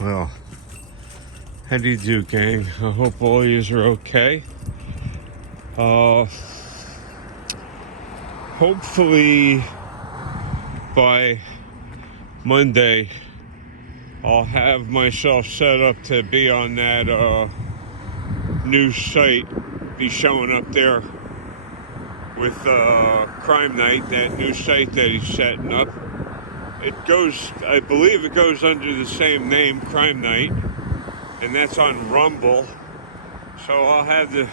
Well, how do you do, gang? I hope all of yous are okay. Hopefully by Monday, I'll have myself set up to be on that new site, be showing up there with Crime Night, that new site that he's setting up. It goes, I believe it goes under the same name, Crime Night, and that's on Rumble. So I'll have the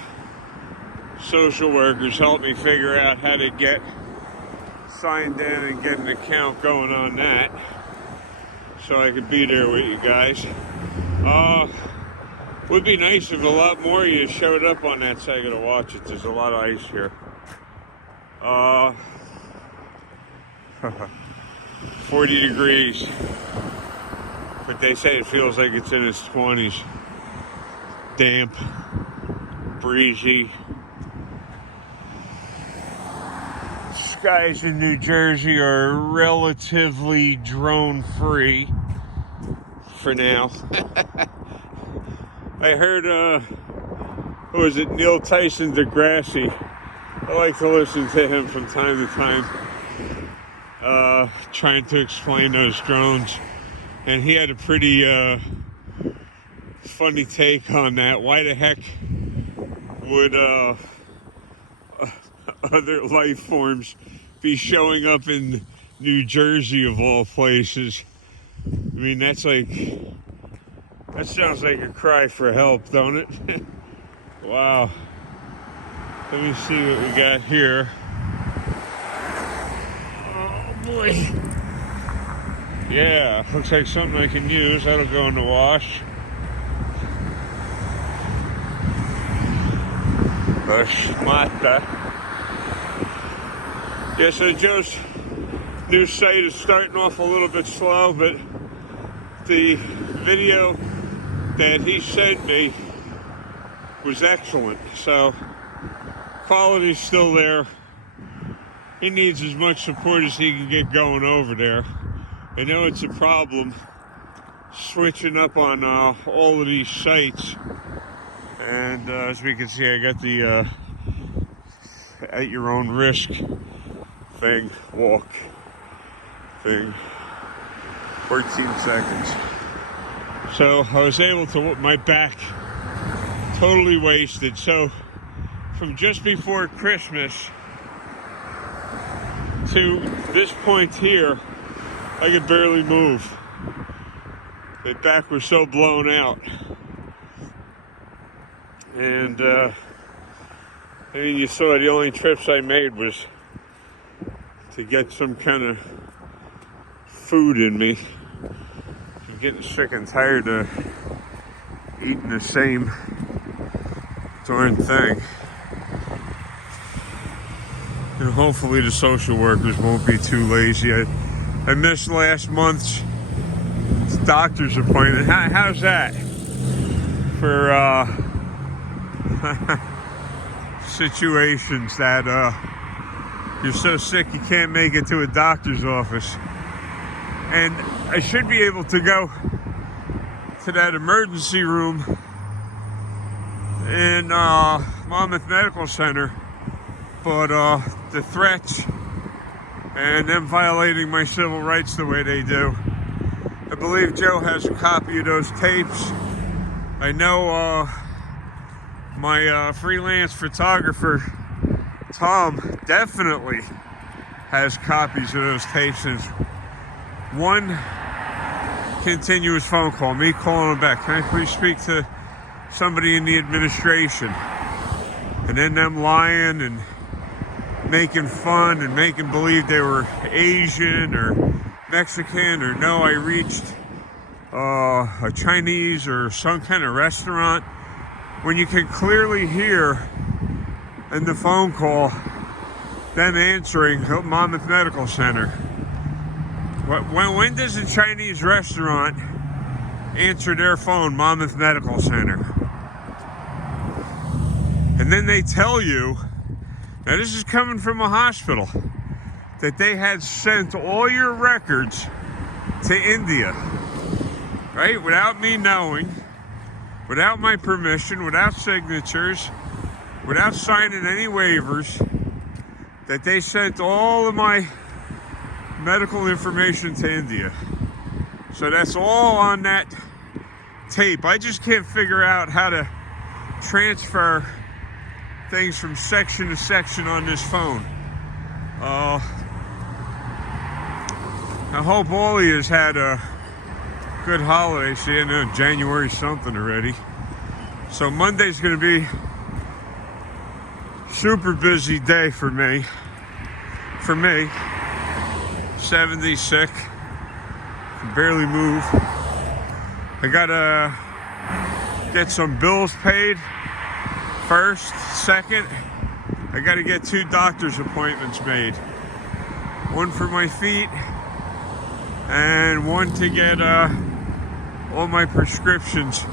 social workers help me figure out how to get signed in and get an account going on that, so I could be there with you guys. Would be nice if a lot more of you showed up on that so I gotta watch it. There's a lot of ice here. 40 degrees, but they say it feels like it's in its 20s. Damp, breezy. Skies in New Jersey are relatively drone-free for now. I heard, who was it, Neil Tyson Degrassi. I like to listen to him from time to time, trying to explain those drones. And he had a pretty funny take on that. Why the heck would other life forms be showing up in New Jersey of all places? I mean, that sounds like a cry for help, don't it? Wow. Let me see what we got here. Oh boy. Yeah, looks like something I can use. That'll go in the wash. Schmata. Yeah, so Joe's new site is starting off a little bit slow, but the video that he sent me was excellent. So quality's still there. He needs as much support as he can get going over there. I know it's a problem switching up on all of these sites. And as we can see, I got the at your own risk walk thing, 14 seconds. So I was able to, my back totally wasted. So from just before Christmas to this point here, I could barely move. The back was so blown out. And I mean, you saw the only trips I made was to get some kind of food in me. I'm getting sick and tired of eating the same darn thing. And hopefully the social workers won't be too lazy. I missed last month's doctor's appointment. How's that for situations that you're so sick you can't make it to a doctor's office? And I should be able to go to that emergency room in Monmouth Medical Center, but the threats and them violating my civil rights the way they do. I believe Joe has a copy of those tapes. I know my freelance photographer, Tom, definitely has copies of those tapes. And one continuous phone call, me calling him back. Can I please speak to somebody in the administration? And then them lying and making fun and making believe they were Asian or Mexican, or no, I reached a Chinese or some kind of restaurant, when you can clearly hear in the phone call them answering Monmouth Medical Center. When does a Chinese restaurant answer their phone, Monmouth Medical Center? And then they tell you, now this is coming from a hospital, that they had sent all your records to India. right? Without me knowing, without my permission, without signatures, without signing any waivers, that they sent all of my medical information to India. So that's all on that tape. I just can't figure out how to transfer things from section to section on this phone. I hope all of you has had a good holiday. See, I know January something already. So Monday's going to be super busy day for me. 70 sick, can barely move. I gotta get some bills paid first. Second, I gotta get 2 doctor's appointments made. One for my feet and one to get all my prescriptions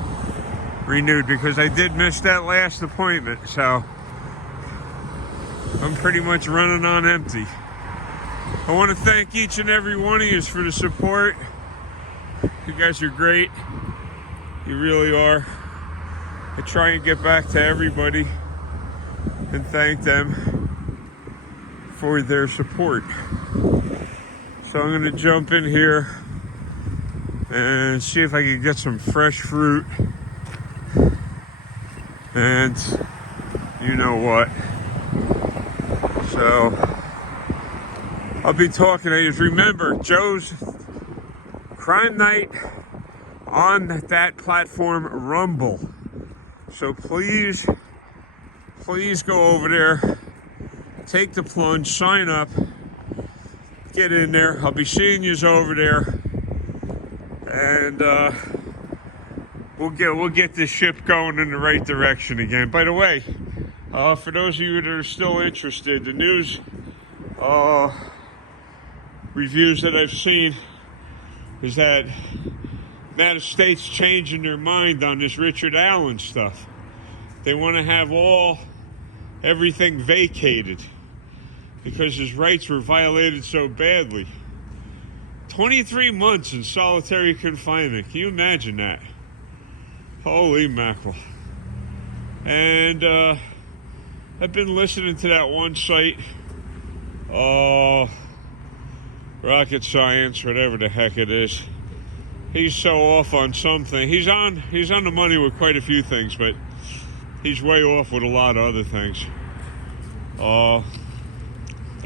renewed, because I did miss that last appointment, so I'm pretty much running on empty. I want to thank each and every one of you for the support. You guys are great. You really are. I try and get back to everybody and thank them for their support. So I'm going to jump in here and see if I can get some fresh fruit and you know what. So I'll be talking to you. Remember, Joe's Crime Night on that platform, Rumble. So please go over there, take the plunge, sign up, get in there. I'll be seeing you over there, and we'll get this ship going in the right direction again. By the way, for those of you that are still interested, the news reviews that I've seen is that United States changing their mind on this Richard Allen stuff. They want to have everything vacated because his rights were violated so badly. 23 months in solitary confinement. Can you imagine that? Holy mackerel. And I've been listening to that one site, Rocket Science, whatever the heck it is. He's so off on something. He's on the money with quite a few things, but he's way off with a lot of other things.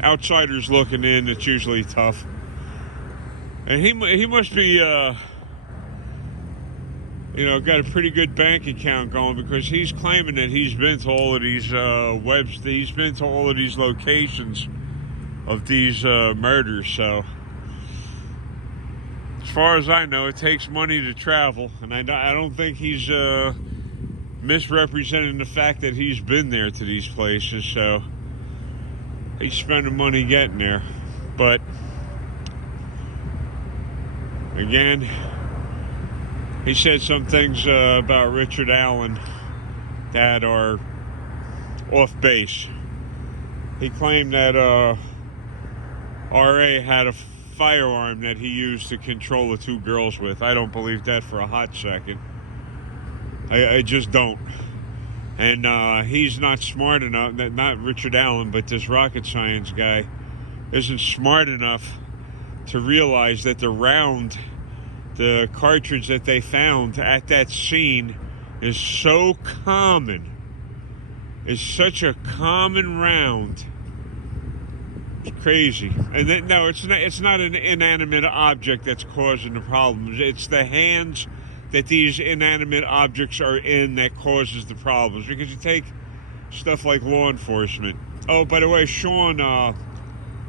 Outsiders looking in, it's usually tough. And he must be, got a pretty good bank account going, because he's claiming that he's been to all of these he's been to all of these locations of these murders. So as far as I know, it takes money to travel, and I don't think he's misrepresenting the fact that he's been there to these places. So he's spending money getting there. But again, he said some things about Richard Allen that are off base. He claimed that R.A. had a firearm that he used to control the 2 girls with. I don't believe that for a hot second. I just don't. And he's not smart enough, not Richard Allen, but this rocket science guy isn't smart enough to realize that the cartridge that they found at that scene is so common. It's such a common round. It's crazy. And then, no, it's not an inanimate object that's causing the problems. It's the hands that these inanimate objects are in that causes the problems. Because you take stuff like law enforcement. Oh, by the way, Sean,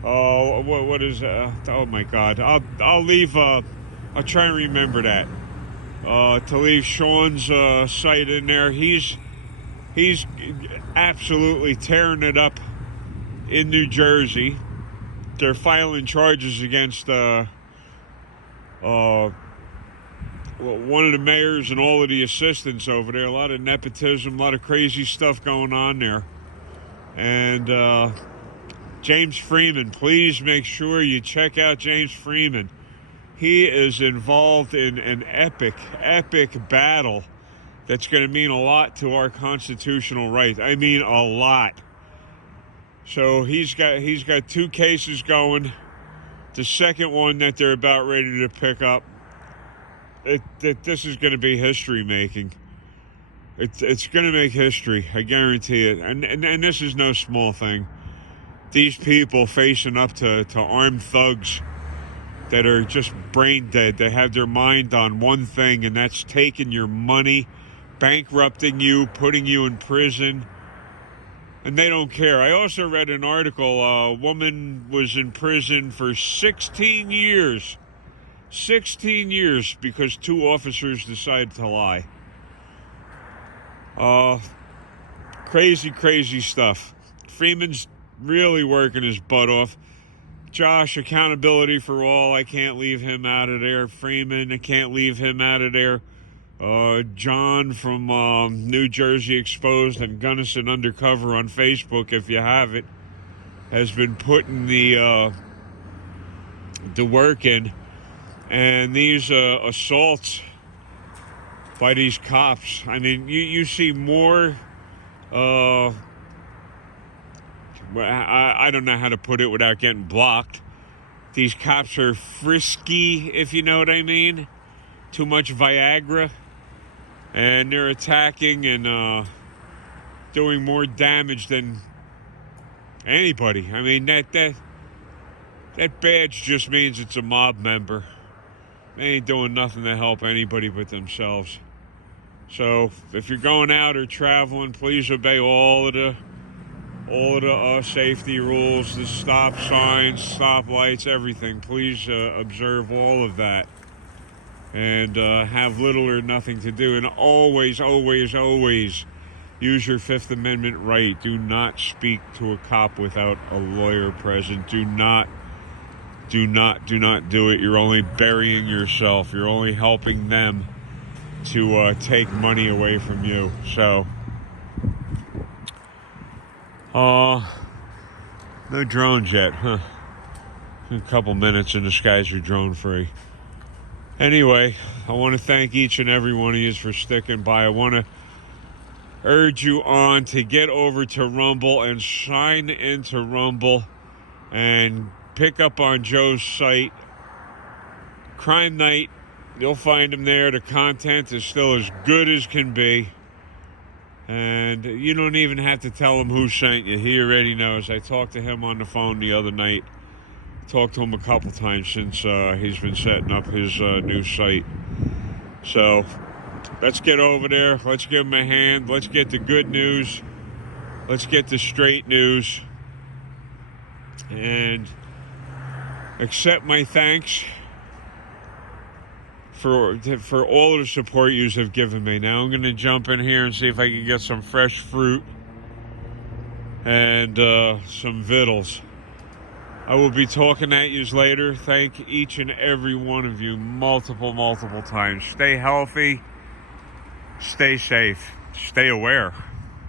what is, oh my God. I'll leave, I'll try and remember that. To leave Sean's site in there. He's absolutely tearing it up in New Jersey. They're filing charges against one of the mayors and all of the assistants over there. A lot of nepotism, a lot of crazy stuff going on there. And James Freeman, please make sure you check out James Freeman. he is involved in an epic battle that's going to mean a lot to our constitutional rights. I mean, a lot. So he's got 2 cases going. The second one that they're about ready to pick up, this is going to be history making. It's going to make history, I guarantee it. And this is no small thing. These people facing up to armed thugs that are just brain dead. They have their mind on one thing, and that's taking your money, bankrupting you, putting you in prison, and they don't care. I also read an article, a woman was in prison for 16 years. 16 years because 2 officers decided to lie. Crazy stuff. Freeman's really working his butt off. Josh, accountability for all. I can't leave him out of there. Freeman, I can't leave him out of there. John from New Jersey Exposed and Gunnison Undercover on Facebook, if you have it, has been putting the work in. And these assaults by these cops, I mean, you see more, I don't know how to put it without getting blocked. These cops are frisky, if you know what I mean. Too much Viagra. And they're attacking and doing more damage than anybody. I mean, that badge just means it's a mob member. They ain't doing nothing to help anybody but themselves. So if you're going out or traveling, please obey all of the safety rules, the stop signs, stop lights, everything. Please observe all of that, and have little or nothing to do. And always use your Fifth Amendment right. Do not speak to a cop without a lawyer present. Do not do it. You're only burying yourself. You're only helping them to take money away from you. So, no drones yet, huh? A couple minutes and the skies are drone free. Anyway, I want to thank each and every one of you for sticking by. I want to urge you on to get over to Rumble and sign into Rumble and pick up on Joe's site, Crime Night. You'll find him there. The content is still as good as can be. And you don't even have to tell him who sent you. He already knows. I talked to him on the phone the other night. Talked to him a couple times since he's been setting up his new site. So let's get over there. Let's give him a hand. Let's get the good news. Let's get the straight news. And accept my thanks for all of the support you have given me. Now I'm going to jump in here and see if I can get some fresh fruit and some vittles. I will be talking at you later. Thank each and every one of you multiple times. Stay healthy. Stay safe. Stay aware.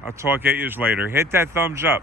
I'll talk at you later. Hit that thumbs up.